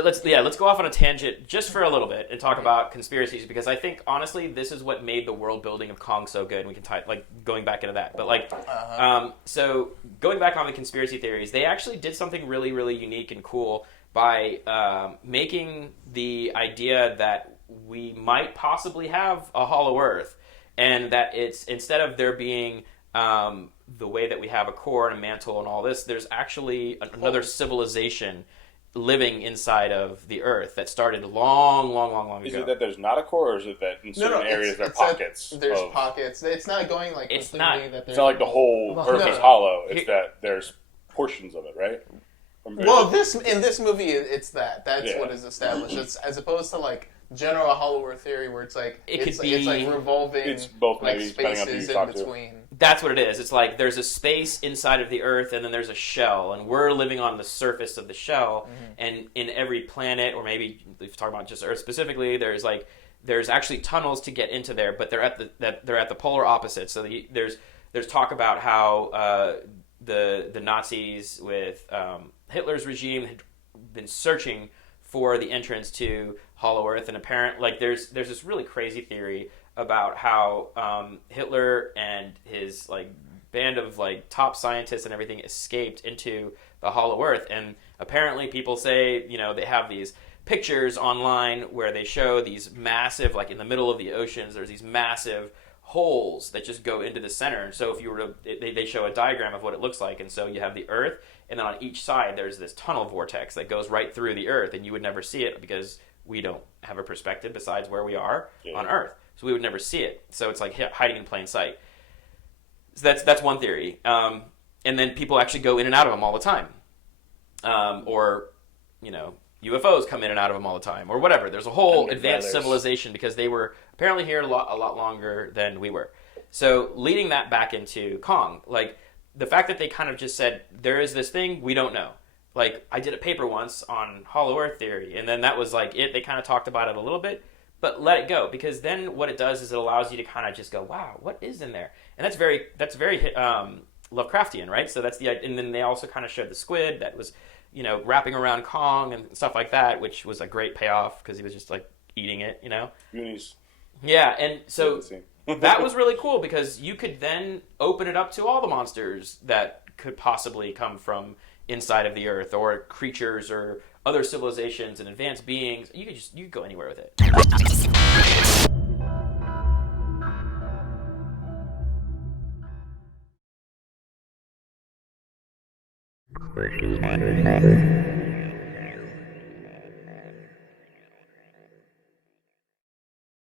let's go off on a tangent just for a little bit and talk about conspiracies, because I think honestly this is what made the world building of Kong so good. And we can going back into that, but so going back on the conspiracy theories, they actually did something really really unique and cool by making the idea that we might possibly have a hollow Earth, and that it's, instead of there being the way that we have a core and a mantle and all this, there's actually another civilization living inside of the Earth that started long ago. Is it that there's not a core, or is it that in certain areas there are pockets? There's pockets. It's not going like it's completely not. It's not like the whole Earth is hollow. It's that there's portions of it, right? Well, in this movie, it's that's what is established. It's as opposed to like general hollow Earth theory, where it's like it's like revolving. It's both like maybe spaces in between. That's what it is. It's like there's a space inside of the Earth, and then there's a shell, and we're living on the surface of the shell. And in every planet, or maybe if you're talking about just Earth specifically, there's actually tunnels to get into there, but they're at the polar opposite. So there's talk about how the Nazis with Hitler's regime had been searching for the entrance to Hollow Earth, and there's this really crazy theory about how Hitler and his band of top scientists and everything escaped into the Hollow Earth, and apparently people say they have these pictures online where they show these massive, in the middle of the oceans, there's these massive holes that just go into the center. And so if you were to, they show a diagram of what it looks like, and so you have the Earth, and then on each side there's this tunnel vortex that goes right through the Earth, and you would never see it because we don't have a perspective besides where we are on Earth, so we would never see it. So it's like hiding in plain sight. So that's one theory, and then people actually go in and out of them all the time, or UFOs come in and out of them all the time, or whatever. There's a whole advanced civilization because they were apparently here a lot longer than we were. So leading that back into Kong, the fact that they kind of just said, there is this thing, we don't know. I did a paper once on Hollow Earth theory, and then that was it. They kind of talked about it a little bit, but let it go, because then what it does is it allows you to kind of just go, wow, what is in there? And that's very Lovecraftian, right? So that's and then they also kind of showed the squid that was wrapping around Kong and stuff like that, which was a great payoff because he was just eating it, Goonies. Yeah, and so that was really cool because you could then open it up to all the monsters that could possibly come from inside of the Earth, or creatures or other civilizations and advanced beings. You could go anywhere with it.